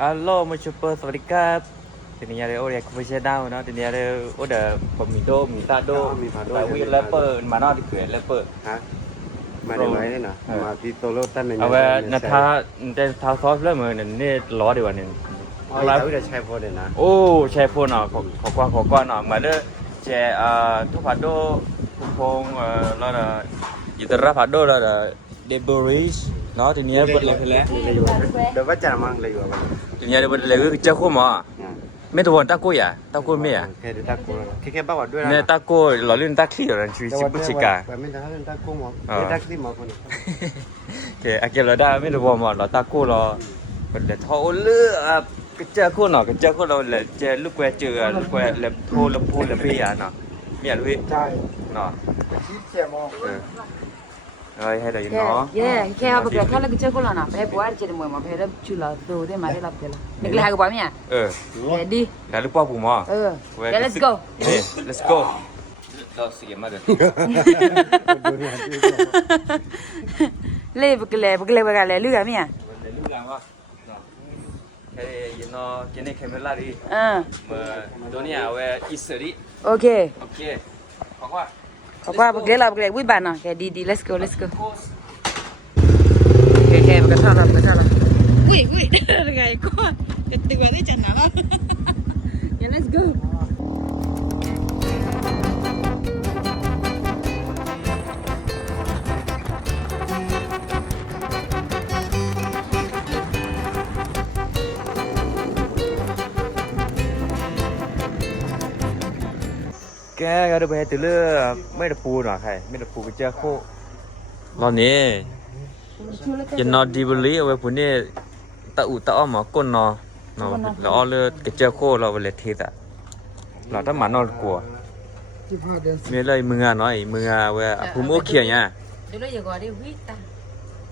Halo, mencoba Sawadikap. Ini ada orang yang kemudian dah, no. Ini ada order pemido, mitado, tapi leper mana di kue leper. ฮะมาได้ไหมเนี่ยนะมาที่โตโลตันเนี่ย Awe nata nata sauce แล้วเหมือนนี่ล้อดีกว่านี่ เราไม่ได้ใช้พอเลยนะ โอ้ใช้พูนอ่ะขอกว้างหน่อยมาเด้อแจทุกผัดโดพงแล้วยิตระผัดโดแล้วเดบริชเนาะทีนี้เปิดเลยแล้ว เลยอยู่เดี๋ยวว่าจะมั่งเลยอยู่วัน ทีนี้เปิดเลยคือเจ้าคู่หมอไม่ตัวตะกุ้ยอ่ะตะกุ้ยไม่อ่ะ แค่ดูตะกูแค่บ้าวัดด้วยนะ เนี่ยตะกุ้ยหล่อลื่นตะคลี่อะไรชีวิตบุชิกา แบบไม่ได้ให้ตะกูหมอไม่ได้ที่หมอคนนี้ โอเคอาเกลได้ไม่รู้ว่าหมอเราตะกุ้ยเราเป็นแต่ท้อเลือดก็เจ้าคู่เนาะก็เจ้าคู่เราเลยเจอลูกแกเจอลูกแกเล็บโทเล็บพูเล็บพี่อ่ะเนาะมีอะไรพี่ ใช่ เนาะ ชี้เชี่ยมอง ให้ได้ยินเนาะ แค่เอาไปแค่แล้วก็เจอคนละนะไปบัวเจอหมวยมาไปแล้วจุลาโตได้มาได้รับเดละนึกเลยก็บ่มีอ่ะดี แล้วลูกพ่อปู่หมอ let's go let's go เราสิมาเด้อ เล่บกเลยบกเลยลือมีอ่ะ ลูกหลานว่าแค่ยินเนาะกินในแคมเปญล่าดิมื้อตัวนี้เอาไว้อิสริ โอเค โอเคขอบว่า ขอบคุณบกเลยวิบานเนาะแค่ดี let's go แค่บกท่าละอุ้ยไงก็ตึกว่าได้จันนะอย่า let's goแกก็ได้ไปให้ตื่นเลือไม่ได้ปูหน่อยใครไม่ได้ปูไปเจอโคตอนนี้ยันนอดีบุรีเอาไว้ปุ่นนี่ตะอุตะอ้อมหมอก้นนอเนาะแล้วเอาเลือก็เจอโคเราไปเลยเทสอ่ะเราถ้าหมานอนกลัวมีเลยมือน้อยมือเว้ยผมโอเคเนี่ย เดี๋ยวเราอย่าก่อนดิวิตา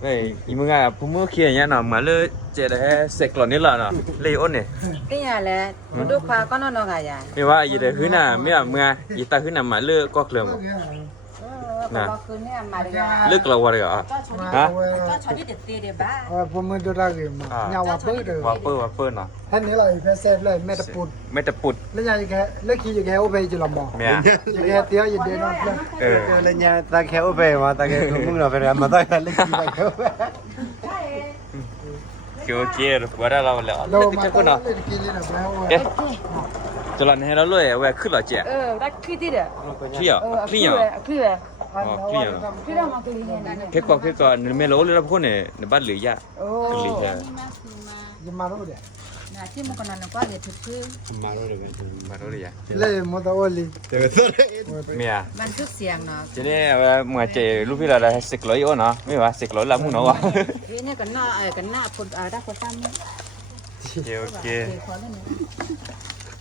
เว้ยอีมือผมโอเคเนี่ยเนาะมาเลยเจอได้เสกหล่อนี่แหละเนาะเลยอ้นเนี่ย ก็อย่าแหละมันดูควาก็นอนกะยา ไม่ว่าอีเด้อคือน่ะไม่ว่ามืออีตาคือน่ะมาเลือกก็เกลือหมด นะคืนนี้มาเลย เลือกเราว่าอะไรอ่ะฮะ ก็ชอบที่เด็ดบ้า ผมมือดูได้เลยมาเนี่ยว่าเปิดเลย ว่าเปิดเนาะ ท่านนี้เลยเพเซฟเลยแม่ตะปุด ไม่แต่ปุด แล้วยังแค่เลิกขี่ยังแค่โอเปจุลมอ เมีย ยังแค่เตี้ยยังเดินนั่นเลย เลยเนี่ยตะแคโอเปมาตะแคมึงเราเป็นมาตะแคเล็กตะแคโอเป โอเคว่าได้เราแล้ว เรา ติด มา จัก ต้ กู อง เนาะ เล่นกินนี่นะแล้ว เอ๊ะจะหลันให้เราเลยแหวกขึ้นหรอเจ๊ ได้คือที่เด้อ เคลียร์เคลียร์ คือเลย อ๋อเคลียร์ คือเรามาคือเนี่ยนะ เพ่ก็ไม่รู้เลยเราพูดเนี่ยในบ้านหรือยะ โอ้ หรือจะ ยังมารู้เดี๋ยว นะที่มันก็นั่นก็เดี๋ยวคือ มาแล้วเลย มารู้หรือยะ เล่นมอเตอร์โอลี เดี๋ยวสุด เมีย มันคือเสียงเนาะ เจ๊เนี่ยมาเจรูปพี่เราได้สิกร้อยเนาะไม่ว่าสิกร้อยละมึงเนาะวะ นี่กันหน้าคนได้คนซ้ำนี่ โอเค ขอเล่น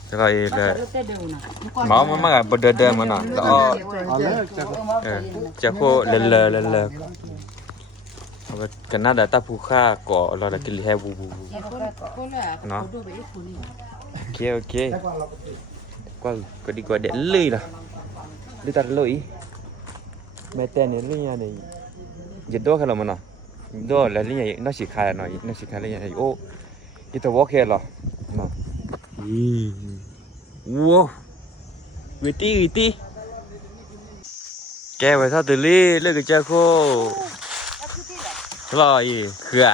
จะก็อีเลย เล่นเดินนะ หมอมันก็บ่เดินมันเนาะแล้ว เอาเลิกจะ จะโคเลเอาไปกันน่าได้ตาผู้ค่าก่อเราได้กินแฮบู ก็เลยเนาะดูไปอีกคนนี่ โอเคก็ดีกว่าเด็ดเลยล่ะดิตัดเลยแม่แต่เนี่ยเรื่องนี้จะโดนกันแล้วมั้งเนาะโดนแล้วเรื่องน่าสิคายหน่อยน่าสิคายเรื่องโอ้อีตัววอลเคหรอเนาะว้าววิตี้แกไปซะตื่นเลยเลิกจะโครออีคือ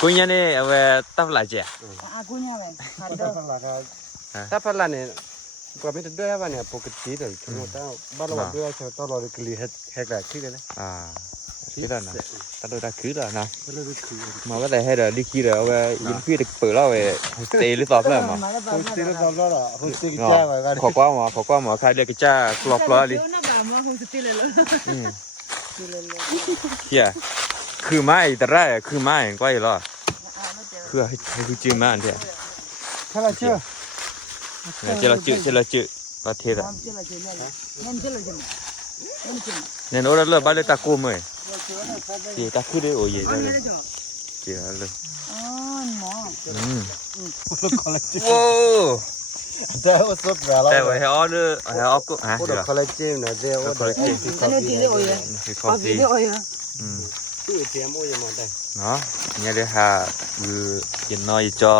กูยังเนี่ยเอาไว้ตับหลายเจ้า กูเนี่ยเว้ยฮัลโหล ถ้าพันละเนี่ยก็ไม่ต้องด้วยว่าเนี่ยปกติเลยชั่วโมงต้องบ้านเราด้วยชั่วต้องรอคลีแฮกแหลกที่เลยนะ คือแล้วนะตัดโดยตัดคือแล้วนะ ก็เลยคือ มาว่าแต่ให้เดี๋ยวดิคีเดี๋ยวเอาไว้ยินพี่เด็กเปิดแล้วไอ้โฮสเตลหรือตอบแล้วมา คนตีแล้วตอนรอคนตีแจ้ไว้กัน ขอกว่าหมอใครเรียกจ้ากรอบล้อดิเฮียคือไม้แต่แรกคือไม้ก้อยหรอคือให้คือจื้อมาอันเดียว ถ้าเราเชื่อ เจเราจื้อเราเทละเนี่ยโน้ตเลิกบ้านเลยตะกูมั้ยดีตะคือได้โอ้ยได้เลยเจี๋ยเลย อ๋อหมอ ว้าว แต่ว่าสุดแล้ว แต่ว่าให้ออเดอร์ให้ออกก็ฮะ โอ้ดอกคอลลาเจนนะเจ้าโอ้ดอก คอลลาเจน อันนี้กินได้โอ้ย คือคอฟฟี่ ได้โอ้ย ตู้เทียมโอ้ยมาได้ เนาะเนี่ยเลยฮะคือกินน้อยจอ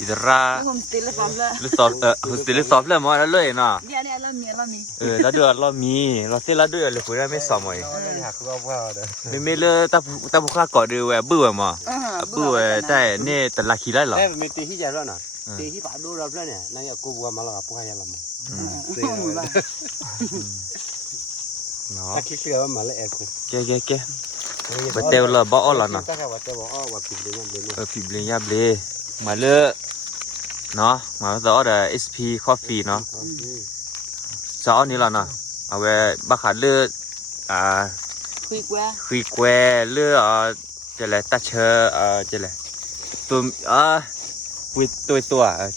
อิตรา ผมสติลฟอมละ หรือสอบคือสติลสอบเลยมาแล้วเลยเนาะ เนี่ยเรามีแล้วเดือดเรามีเราเสียแล้วด้วยเลยคุยได้ไม่สอบมั้ย เราได้หักก็ว่าเด้อ ไม่เลยตาบุค่าก่อดือแหวบื้อมาบื้อแหวแต่เนี่ยแต่ละขี้ได้หรอ เอ้มีตีที่ใหญ่แล้วน่ะตีที่ปาดูเราแล้วเนี่ยนั่นอย่ากูบัวมาแล้วปุ๊กให้ยาละมั้งเนาะ ถ้าคิดเรื่องมาแล้วแอกู แกไปเตลเลยบ่อ้อหรอเนาะ ถ้าว่าเตลอ้อว่าผิดเลยนั่นเลย ผิดเลยยับเลยมาเลยเนาะมาต่อเด้อ SP Coffee เนาะซอนี่ล่ะเนาะเอาไว้บักขาเลือคุยกว่า คุยแควเลือจะแลตัดเชอจะแลตัวคุยตัว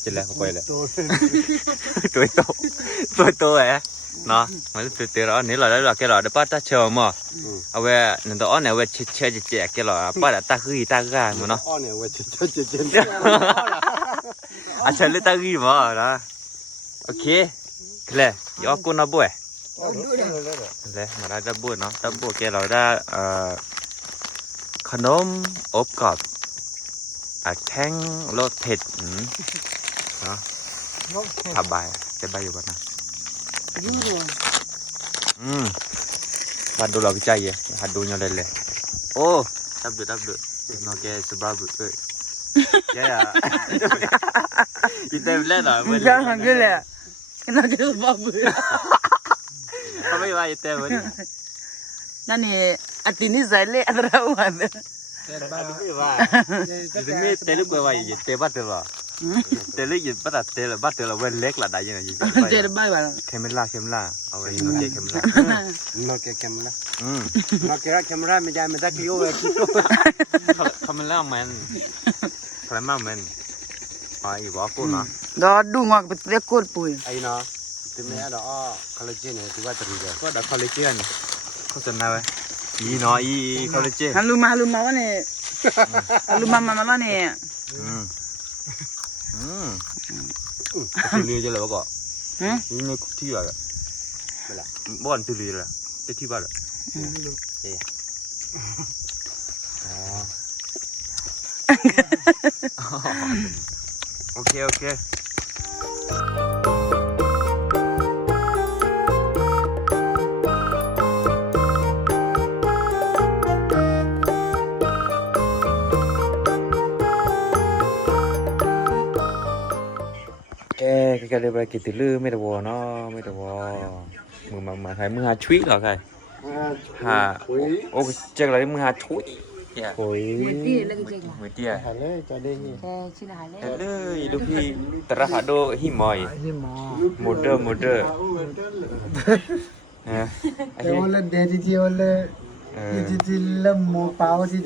จะแลเข้าไปเลยตัวแหละเนาะมันตัวอันนี้เราแกเราได้ป้าตัดเชอมาเอาไว้นั่นตัวอันเนี่ยไว้เชแกเราป้าตัดคือตากาเนาะ อ้อเนี่ยว่าจะอาจารย์เลยตากีมานะโอเคเคลียร์ยอกูน่าบ่เลยมาได้ดับบุเนาะดับบุแกเราได้ขนมอบกรอบแท่งรสเผ็ดเนาะสบายจะบายอยู่บ้านนะบ้านดูเราวิจัยหัดดูอย่างไรเลยโอ้ดับดุน้องแกสบายบุแกอีเต็มเล่นอ่ะมัน ยังก็เลยน่าจะบ้าเบื่อ เขาไม่ว่าอีเต็มมัน นั่นนี่อตินิสัยเละอะไรวะเนี่ย ไม่ว่าจะไม่เตลุกว่าอีเต็มบ้าเตลเตลุอีบ้าเตลบ้าเตลเว้นเล็กละได้ยังไงยี่ เจอบ้าบ้าเคมล่าเอาไว้โอเคเคมล่าน อกแคมราแคมราไม่ได้ไม่ได้คิโอคิโอ เคมล่ามันเคมล่ามันอีบอกกูนะ ดอดูงอกไปเรียกกูปุย ไอ้เนาะถึงแม้ดอกคอลลาเจนเนี่ยถือว่าจะดีเลย ก็ดอกคอลลาเจนเขาจะน่าไว้อีเนาะอีคอลลาเจน ฮัลโหลมาวะเนี่ยฮัลโหลมาแล้วเนี่ย ตุลีจะเลยว่าก็นี่ในที่อะไรบ้านตุลีเลยแต่ที่บ้านโอเค แกเลยไปกินตื้อไม่ได้วอเนาะไม่ได้วอมึงมาใครมึงหาชุยเหรอใครหาโอ้เจ๊กอะไรมึงหาชุยเนี่ย โอ้ย ตีแล้วก็เจ๊ง มือเตี้ย หาเลยจะได้ยิน แกชื่อหายเลย เลยลูกพี่ตระหาโดหิมอยโมเดอร์นะไอ้ เดี๋ยวเลยเดี๋ยวที่วันเลยที่เริ่มโมเปล่าที่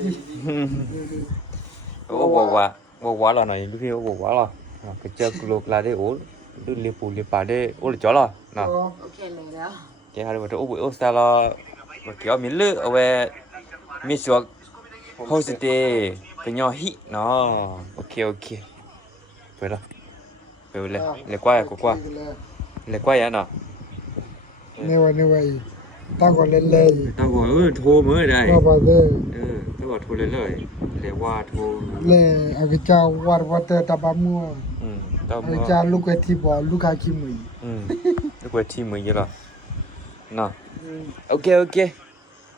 โอ้บอกว่าเราหน่อยลูกพี่บอกว่าเราcái chơi club là để ổn đưa liệp phụ liệp bà để ổn là chó lo nè โอเคเลยแล้ว cái hai đứa mà ổn buổi ổn sao lo mà kiểu miếng lưỡi ở về miếng chuột homestay cái nhỏ hít nó ok về rồi về lại qua vậy nè ในวันตาก่อนเลย tao gọi thô mới đây ก็พอเลย tao gọi thô lên lời để qua thô เลยอาจจะวัดตาบ้ามัว tao อาจจะลูกที่บ่ลูกขี้มือ lúc quay team mới vậy rồi nè ok